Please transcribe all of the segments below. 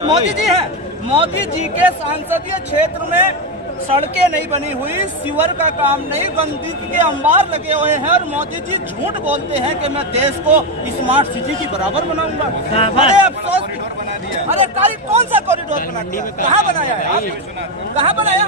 मोदी जी है। मोदी जी के संसदीय क्षेत्र में सड़कें नहीं बनी हुई, सीवर का काम नहीं, गंदगी के अंबार लगे हुए हैं और मोदी जी झूठ बोलते हैं कि मैं देश को स्मार्ट सिटी की बराबर बनाऊंगा। अरे अफसोस, अरे कौन सा कॉरिडोर बना दिया? कहाँ बनाया है? कहाँ बनाया?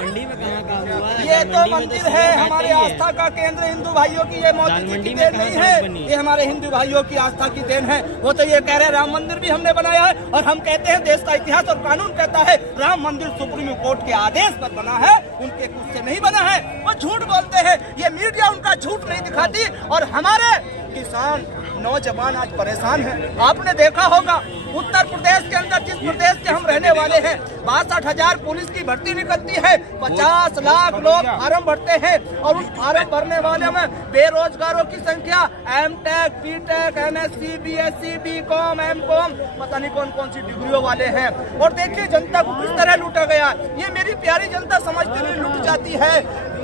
ये तो मंदिर है हमारे आस्था का केंद्र हिंदू भाइयों की, ये मोदी जी की देन नहीं है, ये हमारे हिंदू भाइयों की आस्था की देन है। वो तो ये कह रहे हैं राम मंदिर भी हमने बनाया है और हम कहते हैं देश का इतिहास और कानून कहता है राम मंदिर सुप्रीम कोर्ट के आदेश पर बना है, उनके कुछ से नहीं बना है। वो झूठ बोलते हैं, ये मीडिया उनका झूठ नहीं दिखाती और हमारे किसान नौजवान आज परेशान हैं। आपने देखा होगा उत्तर प्रदेश के अंदर, जिस प्रदेश के हम रहने वाले हैं, 62,000 पुलिस की भर्ती निकलती है, 50 लाख लोग फार्म भरते हैं और उस फार्म भरने वाले में बेरोजगारों की संख्या MTech, BTech, MSc, BSc, BCom, MCom, पता नहीं कौन कौन सी डिग्रियों वाले हैं। और देखिए जनता को किस तरह लूटा गया। ये मेरी प्यारी जनता समझती नहीं लूट जाती है।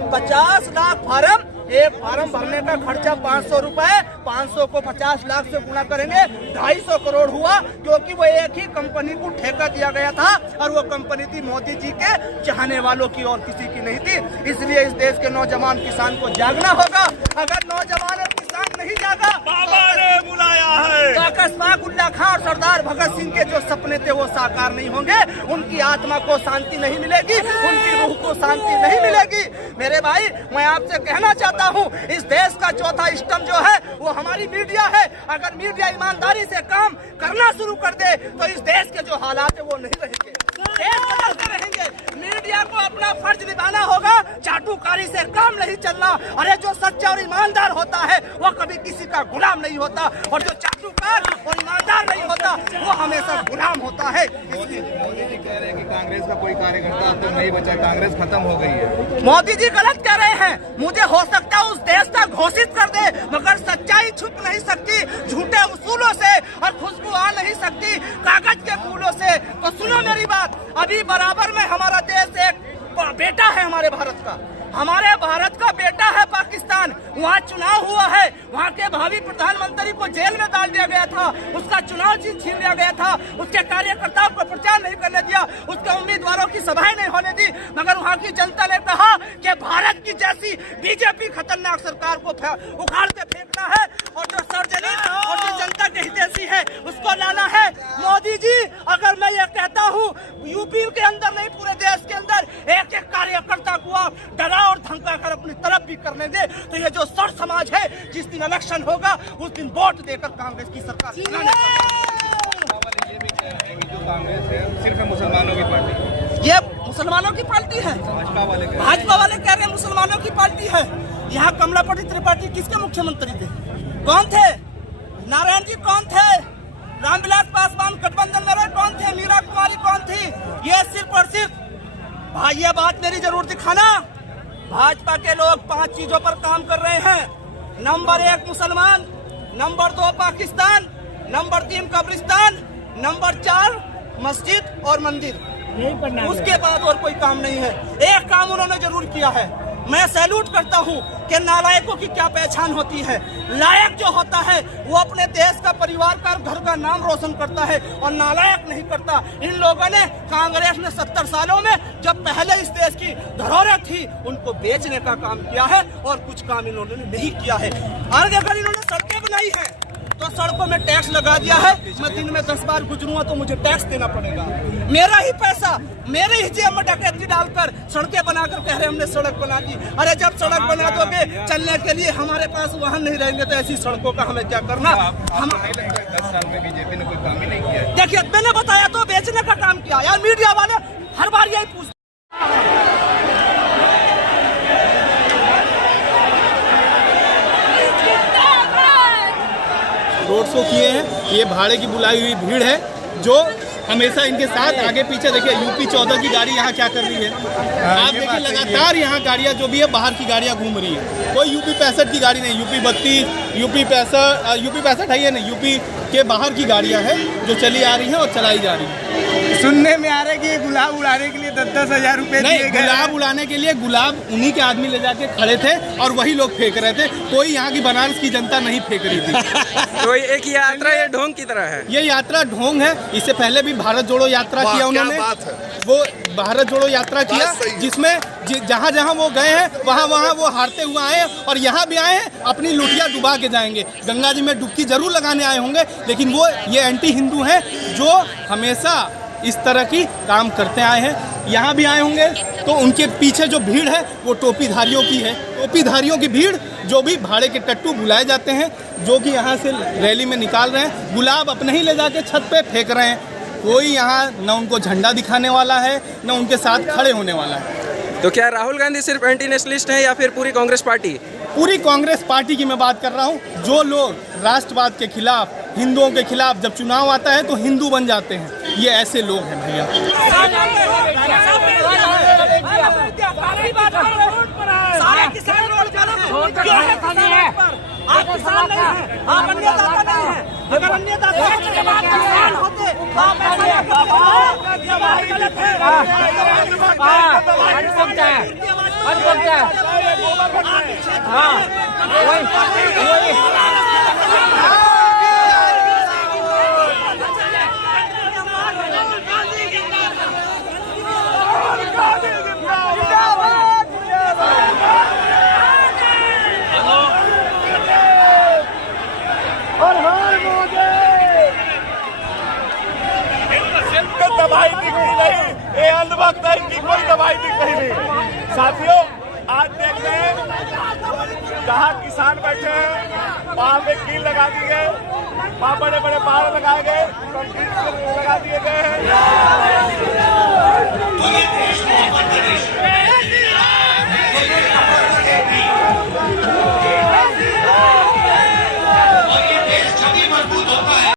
50 लाख फार्म, एक फार्म भरने का खर्चा 500 रुपए, 500 को 50 लाख से गुणा करेंगे 250 करोड़ हुआ, क्योंकि वो एक ही कंपनी को ठेका दिया गया था और वो कंपनी थी मोदी जी के चाहने वालों की और किसी की नहीं थी। इसलिए इस देश के नौजवान किसान को जागना होगा। अगर नौजवान और किसान नहीं जागा, बाबा ने बुलाया है, तो अकस्मात उल्ला खां और सरदार भगत सिंह के जो सपने थे वो साकार नहीं होंगे, उनकी आत्मा को शांति नहीं मिलेगी, उनकी रूह को शांति नहीं मिलेगी। मेरे भाई, मैं आपसे कहना चाहता हूँ, इस देश का चौथा स्तंभ जो है वो हमारी मीडिया है। अगर मीडिया ईमानदारी से काम करना शुरू कर दे तो इस देश के जो हालात है वो नहीं रहेंगे, देश बदलते रहेंगे। मीडिया को अपना फर्ज निभाना होगा, चाटुकारी से काम नहीं चलना। अरे जो सच्चा और ईमानदार होता है वो कभी किसी का गुलाम नहीं होता और जो चाटुकार और ईमानदार नहीं होता वो हमेशा गुलाम होता है। मोदी जी कह रहे हैं कि कांग्रेस का कोई कार्यकर्ता अब तो नहीं बचा, कांग्रेस खत्म हो गई है। मोदी जी गलत कह रहे हैं। मुझे हो सकता है उस देश का घोषित कर दे, मगर सच्चाई छुप नहीं सकती झूठे उसूलों से और खुशबू आ नहीं सकती कागज के फूलों से। तो सुनो मेरी बात, अभी बराबर में हमारा देश एक बेटा है हमारे भारत का, हमारे भारत का बेटा है पाकिस्तान। वहाँ चुनाव हुआ है, वहाँ के भावी प्रधानमंत्री को जेल में डाल दिया गया था, उसका चुनाव छीन लिया गया था, उसके कार्यकर्ताओं को प्रचार नहीं करने दिया, उसके उम्मीदवारों की सभाएं नहीं होने दी। मगर वहाँ की जनता ने कहा कि भारत की जैसी बीजेपी खतरनाक सरकार को उखाड़ के फेंकना है और जो सार्वजनिक और जो जनता के हितैषी है उसको लाना है। मोदी जी, अगर मैं ये कहता हूँ यूपी के अंदर नहीं पूरे देश के अंदर एक एक कार्यकर्ता को आप डरा और धमका कर अपनी तरफ भी करने दे, तो ये जो सर समाज है, जिस दिन इलेक्शन होगा उस दिन वोट देकर कांग्रेस की सरकार ये भी कह रहे हैं कि जो कांग्रेस है सिर्फ मुसलमानों की पार्टी, ये मुसलमानों की पार्टी है। भाजपा वाले कह रहे हैं मुसलमानों की पार्टी है। यहाँ कमलापति त्रिपाठी किसके मुख्यमंत्री थे? कौन थे? नारायण जी कौन थे? रामविलास पासवान गठबंधन में रहे कौन थे? मीरा कुमारी कौन थी? ये सिर्फ और सिर्फ भाई, ये बात मेरी जरूर दिखाना। भाजपा के लोग 5 चीजों पर काम कर रहे हैं। नंबर 1 मुसलमान, नंबर 2 पाकिस्तान, नंबर 3 कब्रिस्तान, नंबर 4 मस्जिद और मंदिर। उसके बाद और कोई काम नहीं है। एक काम उन्होंने जरूर किया है, मैं सैल्यूट करता हूँ कि नालायकों की क्या पहचान होती है। लायक जो होता है वो अपने देश का, परिवार का, घर का नाम रोशन करता है और नालायक नहीं करता। इन लोगों ने, कांग्रेस ने 70 सालों में जब पहले इस देश की धरोहर थी उनको बेचने का काम किया है और कुछ काम इन्होंने नहीं किया है। और अगर इन्होंने सड़कें बनाई है तो सड़कों में टैक्स लगा दिया है। मैं दिन में 10 बार गुजरूंगा तो मुझे टैक्स देना पड़ेगा। मेरा ही पैसा, मेरे ही जेब में डकैती डालकर सड़कें बनाकर कह रहे हमने सड़क बना दी। अरे जब सड़क बना दोगे, चलने के लिए हमारे पास वाहन नहीं रहेंगे तो ऐसी सड़कों का हमें क्या करना। हम 10 साल में बीजेपी ने कोई काम ही नहीं किया। देखिए, मैंने बताया तो बेचने का काम किया यार। मीडिया वाले हर बार यही पूछते। रोड शो किए हैं, ये भाड़े की बुलाई हुई भीड़ है जो हमेशा इनके साथ आगे पीछे। देखिए यूपी 14 की गाड़ी यहाँ क्या कर रही है, आप देखिए लगातार यहाँ गाड़ियाँ जो भी है बाहर की गाड़ियाँ घूम रही है। कोई यूपी 65 की गाड़ी नहीं, यूपी 32, यूपी 65 है नहीं, यूपी के बाहर की गाड़ियाँ हैं जो चली आ रही हैं और चलाई जा रही है। सुनने में आ रहा है कि ये गुलाब उड़ाने के लिए 10-10 हजार रुपए नहीं, दिए गए। गुलाब उड़ाने के लिए गुलाब उन्हीं के आदमी ले जाके खड़े थे और वही लोग फेंक रहे थे। कोई यहाँ की बनारस की जनता नहीं फेंक रही थी। तो एक यात्रा ये ढोंग की तरह है। ये यात्रा ढोंग है। इससे पहले भी भारत जोड़ो यात्रा किया उन्होंने, वो भारत जोड़ो यात्रा किया जिसमें जहाँ जहाँ वो गए हैं वहाँ वहाँ वो हारते हुए आए और यहाँ भी आए हैं अपनी लुटिया डुबा के जाएंगे। गंगा जी में डुबकी जरूर लगाने आए होंगे, लेकिन वो ये एंटी हिंदू हैं जो हमेशा इस तरह की काम करते आए हैं। यहाँ भी आए होंगे तो उनके पीछे जो भीड़ है वो टोपीधारियों की है। टोपीधारियों की भीड़ जो भी भाड़े के टट्टू बुलाए जाते हैं, जो कि यहाँ से रैली में निकाल रहे हैं, गुलाब अपने ही ले जाके छत पे फेंक रहे हैं। कोई यहाँ न उनको झंडा दिखाने वाला है न उनके साथ खड़े होने वाला है। तो क्या राहुल गांधी सिर्फ एंटी नेशनलिस्ट हैं या फिर पूरी कांग्रेस पार्टी? पूरी कांग्रेस पार्टी की मैं बात कर रहा हूँ। जो लोग राष्ट्रवाद के खिलाफ, हिंदुओं के खिलाफ जब चुनाव आता है तो हिंदू बन जाते हैं, ये ऐसे लोग हैं भैया। सारे किसान रोड पर हैं। क्यों है किसान रोड पर? आप किसान नहीं हैं, आप अन्नदाता नहीं हैं। अगर अन्नदाता किसान होते आप ऐसा ना करते। ये बात गलत है। दवाई दिख नहीं, ये अंधभक्त है, इनकी कोई दवाई दिख नहीं। साथियों, आज देख रहे हैं जहाँ किसान बैठे हैं वहाँ पे कील लगा दी गए, वहाँ बड़े बड़े पहाड़ लगाए गए, कंक्रीट लगा दिए गए हैं।